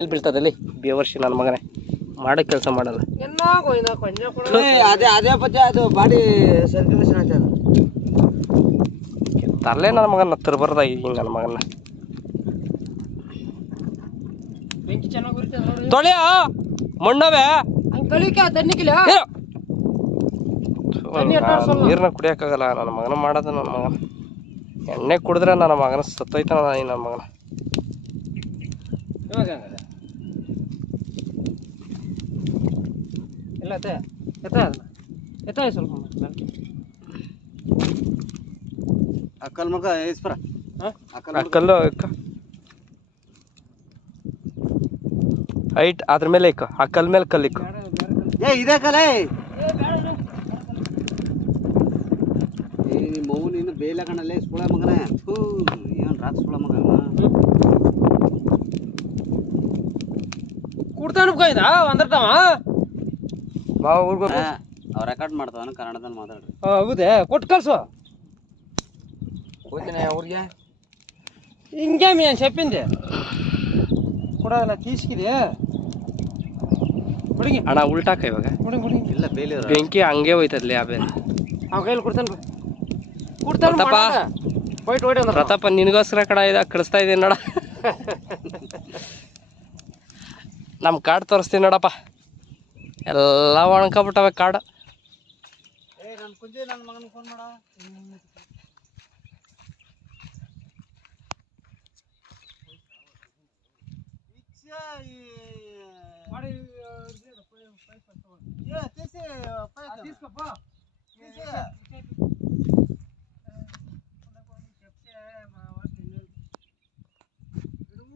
ಎಲ್ಲಿ ಬೀಳ್ತದಲ್ಲಿ ಬೇವರ್ಷಿ ನನ್ನ ಮಗನೇ ಮಾಡೋ ಕೆಲಸ ಮಾಡಲ್ಲ. ಅದೇ ಪತ್ತೆ ಅದು ಬಾಡಿ ಸರ್ಕ್ಯುಲೇಷನ್ ಆಯ್ತದ ತರಲೆ ನನ್ನ ಮಗನ ತಿರ್ಬಾರ್ದಾಗಿ ಹಿಂಗೆ ನನ್ನ ಮಗನ ತೊಳೆಯ ಮಣ್ಣವೆ ನೀರನ್ನ ಕುಡಿಯೋಕ್ಕಾಗಲ್ಲ ನನ್ನ ಮಗನ ಮಾಡೋದು. ನನ್ನ ಮಗನ ಎಣ್ಣೆ ಕುಡಿದ್ರೆ ನನ್ನ ಮಗನ ಸತ್ತೋಯ್ತಾನ ನನ್ನ ಮಗನ. ಸ್ವಲ್ಪ ಅಕ್ಕಲ್ ಮಗ ಏಸ್ಪರ ಅಕ್ಕಲ್ಲು ಹೈಟ್ ಅದ್ರ ಮೇಲೆ ಇಕ್ಕ ಆ ಕಲ್ ಮೇಲೆ ಕಲ್ಲಿಕ್ಕು. ಇದೇ ಕಲೆ ನಿಮ್ಮ ಮಗು ನೀನು ಬೇಲ ಕಣಲ್ಲೇ ಸುಳ ಮಗನ ಏನು ರಾಕ್ ಸುಳ ಮಗ ಕುಡ್ತಾನ ಒಂದರ್ತಾವ ಅವ್ರು ರೆಕಾರ್ಡ್ ಮಾಡ್ತಾವ ಕನ್ನಡದಲ್ಲಿ ಮಾತಾಡ್ರಿ. ಹೌದೇ ಕೊಟ್ಟು ಕಳ್ಸು ಹೋಗ್ತೀನಿ ಅವ್ರಿಗೆ ಹಿಂಗೆ ಮೀನು ಸೆಪ್ಪಿಂದೆ ಕೊಡೋಲ್ಲ ತೀಸ್ಕಿದೆ ಹುಡುಗಿ ಅಣ್ಣ ಉಲ್ಟಾಕ ಇವಾಗ ಇಲ್ಲ ಬೇಲಿ ಬೆಂಕಿ ಹಂಗೆ ಹೋಯ್ತದ್ಲಿ ಆ ಬೇರೆ ಅವ ಕೈಲಿ ಕೊಡ್ತಾನ ಪ್ರತಾಪ ನಿನಗೋಸ್ಕರ ಕಡ ಕಳಿಸ್ತಾ ಇದ್ದೀನಿ ನೋಡ. ನಮ್ಮ ಕಾಡು ತೋರಿಸ್ತೀನಿ ನೋಡಪ್ಪ, ಎಲ್ಲ ಒಣಕೊಬಿಟ್ಟವೆ ಕಾಡು. ನನ್ನ ಮಗನ ಫೋನ್ ಮಾಡ